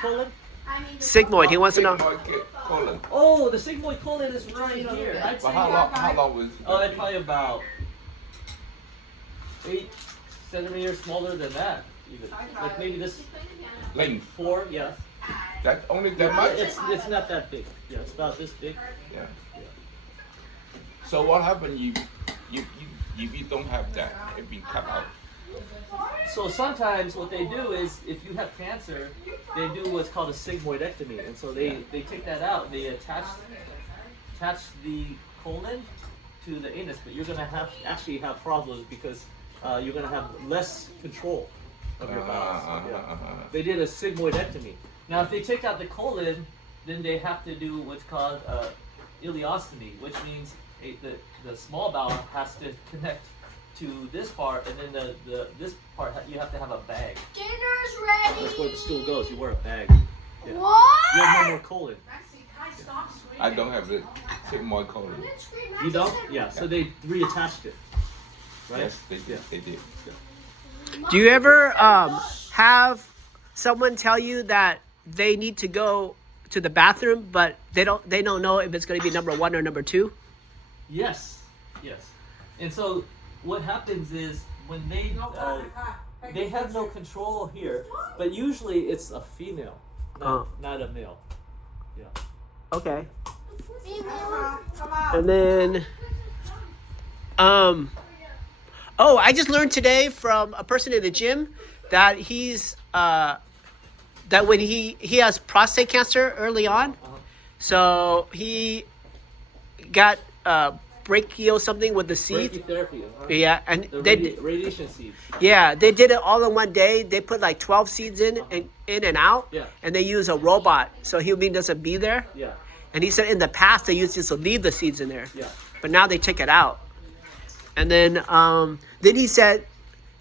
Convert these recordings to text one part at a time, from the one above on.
colon? Sigmoid. He wants to know. Colon. Oh, the sigmoid colon is right here. I'd say But how long was? oh, it's probably about 8 centimeters smaller than that. Even like maybe this Length. 4. Yeah. That only that much? It's not that big. Yeah, it's about this big. Yeah. So what happened? You don't have that. It been cut out. So sometimes what they do is, if you have cancer, they do what's called a sigmoidectomy, and so they take that out. They attach the colon to the anus, but you're gonna actually have problems because you're gonna have less control of your bowels. They did a sigmoidectomy. Now, if they take out the colon, then they have to do what's called ileostomy, which means the small bowel has to connect to this part, and then this part you have to have a bag. Dinner's ready. That's where the stool goes. You wear a bag. Yeah. What? You have no more colon. I don't have the sigmoid colon. You don't? Yeah. So they reattached it. Right? Yes, they did. They did. Do you ever have someone tell you that they need to go to the bathroom, but they don't know if it's going to be number 1 or number 2? Yes. Yes. And so what happens is when they have no control here, but usually it's a female, not a male. Yeah. Okay. And then, oh, I just learned today from a person in the gym that he's that when he has prostate cancer early on, so he got brachio something with the seed. Brachytherapy. Yeah, and The radiation seeds. yeah, they did it all in one day. They put like 12 seeds in and out, Yeah. and they use a robot, so human being doesn't be there. Yeah. And he said in the past they used to leave the seeds in there, Yeah. but now they take it out. And then he said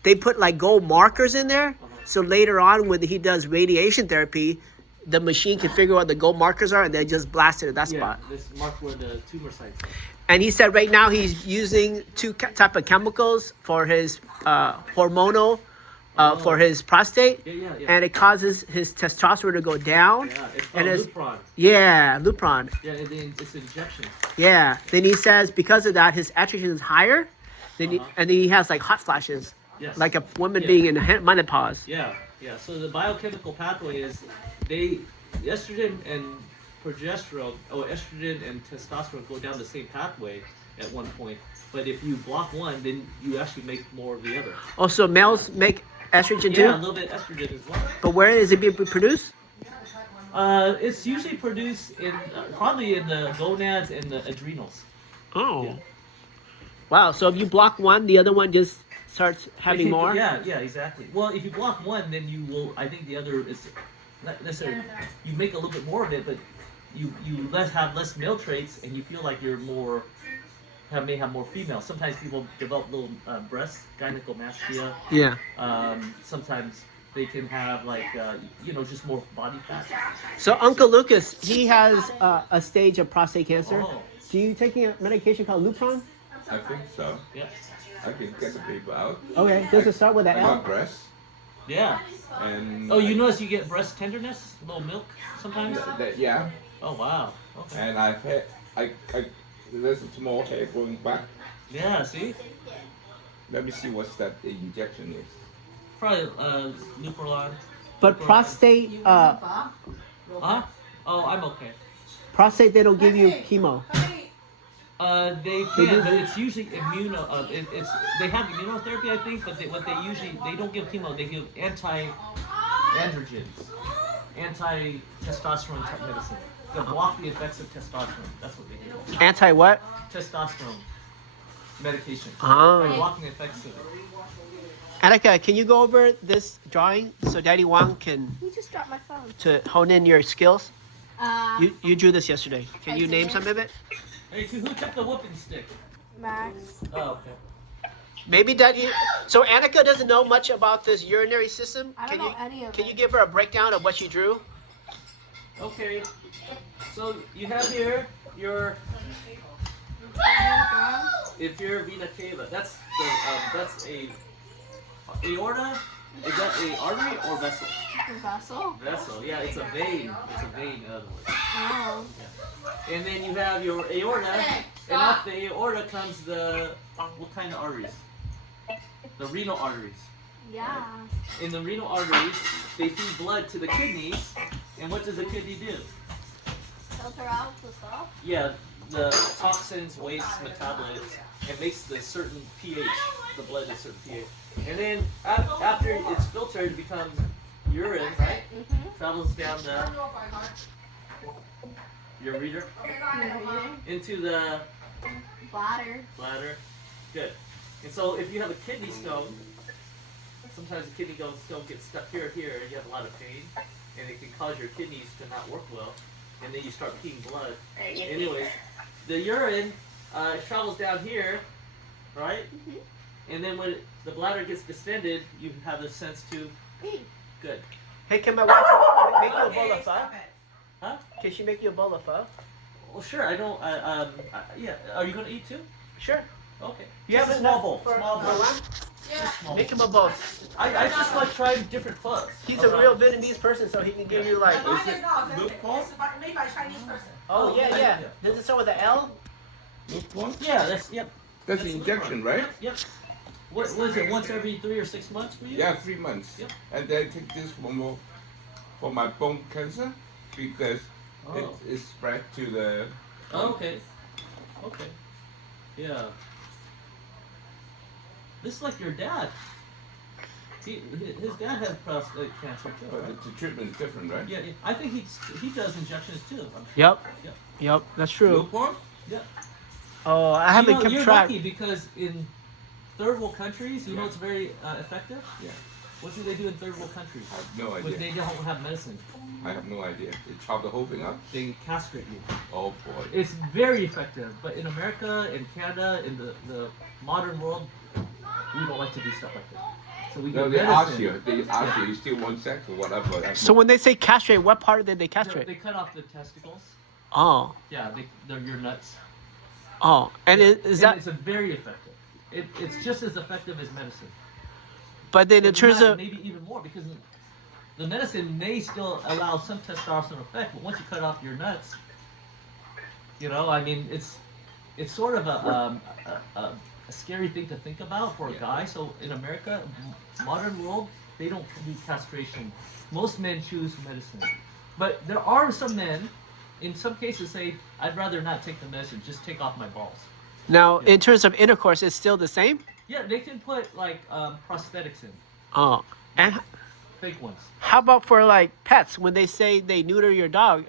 they put like gold markers in there, so later on when he does radiation therapy, the machine can figure out what the gold markers are, and they just blast it at that spot. This mark where the tumor sites are. And he said right now he's using 2 type of chemicals for his hormonal, for his prostate, Yeah. and it causes his testosterone to go down. Yeah, it's and called Lupron. Yeah, Lupron. Yeah, and then it's injection. Yeah. Then he says because of that his estrogen is higher, and then he has like hot flashes, Yes. like a woman being in menopause. Yeah. So the biochemical pathway is estrogen and progesterone, estrogen and testosterone go down the same pathway at one point. But if you block one, then you actually make more of the other. Oh, so males make estrogen too? Yeah, a little bit estrogen as well. But where is it being produced? It's usually produced in probably in the gonads and the adrenals. Oh. Yeah. Wow. So if you block one, the other one just starts having more? Yeah, exactly. Well, if you block one, then you will. I think the other is not necessarily. You make a little bit more of it, but you have less male traits, and you feel like you're more. May have more female. Sometimes people develop little breasts, gynecomastia. Yeah. Sometimes they can have like just more body fat. So Uncle Lucas, he has a stage of prostate cancer. Oh. Do you taking a medication called Lupron? I think so. Yeah. I can get the paper out. Okay. Does it start with an I L? got breast Yeah. and. Oh, you notice you get breast tenderness, a little milk sometimes. Yeah. Oh wow. Okay. And I've had there's a small hair growing back. Yeah. See. Let me see what that injection is. Probably Lupron. But prostate, Huh? Oh, I'm okay. prostate, they don't give you chemo. They can, but it's usually they have immunotherapy, I think, but they don't give chemo. They give anti-androgens, anti-testosterone type medicine to block the effects of testosterone. That's what they do. Anti what? Testosterone medication. Oh. By blocking the effects of it. Annika, can you go over this drawing so Daddy Quang can You just dropped my phone. to hone in your skills? You drew this yesterday. Can you name some of it? Hey, who took the whooping stick? Max. Oh, okay. Maybe Daddy. So Annika doesn't know much about this urinary system. I don't know any of Can it. you give her a breakdown of what you drew? Okay. So you have here your inferior vena cava. That's a aorta, Is that a artery or vessel? Vessel. Vessel. Yeah, it's a vein. It's a vein, in other words. Oh. And then you have your aorta, and off the aorta comes the what kind of arteries? The renal arteries. Yeah. In the renal arteries, they feed blood to the kidneys, and what does the kidney do? Filter out the stuff. Yeah, the toxins, wastes, metabolites, it makes the certain pH, the blood a certain pH. And then after it's filtered, it becomes urine, right? Mm-hmm. Travels down your reader into the Bladder. bladder. Good. And so if you have a kidney stone, sometimes the kidney stone gets stuck here or here, and you have a lot of pain, and it can cause your kidneys to not work well, and then you start peeing blood. Anyways, the urine travels down here, right? Mm-hmm. And then when the bladder gets distended, you have the sense to Pee. good. Hey, can my wife make you a bowl of pho? Huh? Can she make you a bowl of pho? Well, sure. I don't. Yeah. Are you gonna eat too? Sure. Okay. You Just have a small enough bowl. for Small bowl. one? Just small Make bowl. him a bowl. I just like trying different foods. He's a real Vietnamese person, so he can give you like. Is it lukewarm? Made by a Chinese person. Oh yeah, yeah. Does it start with an L? Lukewarm? Yeah. That's yep. That's the injection, right? Yep. What was it? Once every 3 or 6 months for you? Yeah, 3 months. Yep. And then take this one more for my bone cancer because Oh. it spread to the. Oh, okay. Okay. Yeah. This is like your dad. His dad has prostate cancer too, But right? the treatment is different, right? Yeah, I think he does injections too. I'm sure. Yep. Yep. Yep, that's true. Lukewarm? Yep. Oh, I haven't kept You're track. lucky because in third world countries, you know it's very effective. Yeah. What do they do in third world countries? I have no When idea. they don't have medicine, I have no idea. They chop the whole thing up? they castrate you. Oh boy. It's very effective, but in America, in Canada, in the modern world, we don't like to do stuff like that. So we No, get they ask medicine. you. They ask you. You still want sex or whatever. That's So when they say castrate, what part did they castrate? They cut off the testicles. Oh, Yeah, they're your nuts. oh, and is And that? it's a very effective. It's just as effective as medicine. But then in If terms not, of maybe even more because the medicine may still allow some testosterone effect, but once you cut off your nuts, I mean, it's sort of a scary thing to think about for a guy. So in America, modern world, they don't do castration. Most men choose medicine, but there are some men, in some cases, say, "I'd rather not take the medicine, just take off my balls." now Yeah. in terms of intercourse, it's still the same. Yeah, they can put like prosthetics in, Oh, and fake ones. how about for like pets? When they say they neuter your dog,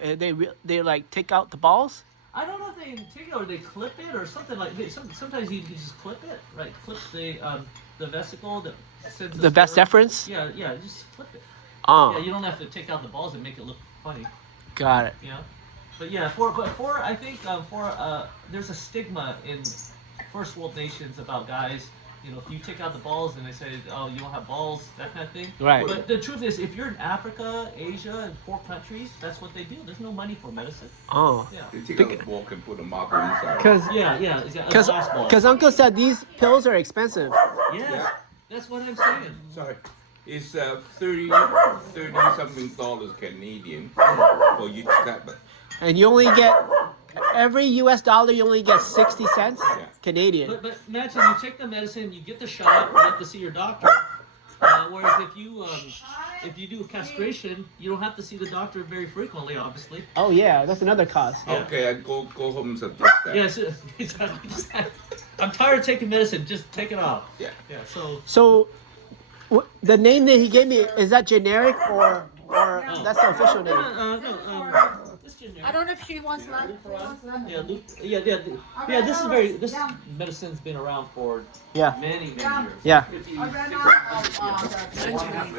they like take out the balls. I don't know if they take it or they clip it or something like. Sometimes you can just clip it, right? Clip the vesicle that sends The best sperm. efference. Yeah, just clip it. Oh, Yeah, you don't have to take out the balls and make it look funny, got it. you know. But yeah, I think there's a stigma in first world nations about guys. If you take out the balls and they say, "Oh, you don't have balls," that kind of thing. Right. But the truth is, if you're in Africa, Asia, and poor countries, that's what they do. There's no money for medicine. Oh, Yeah. They take out the ball and put a marble inside. Yeah. It's got a glass ball. because Uncle said these pills are expensive. Yes, that's what I'm saying. Sorry. It's 30 something dollars Canadian for each tablet. And you only get every U.S. dollar. You only get 60 cents Yeah. Canadian. But imagine you take the medicine, you get the shot, you have to see your doctor. Whereas if you do castration, you don't have to see the doctor very frequently, obviously. Oh yeah, that's another cost. Yeah. Okay, I go home and suggest that. Yes, exactly. I'm tired of taking medicine. Just take it off. Yeah. Yeah. So So, the name that he gave me, is that generic or that's the official name? this generic. I don't know if she wants that. Yeah. This medicine's been around for Yeah. many years. Yeah. 50, So what happened?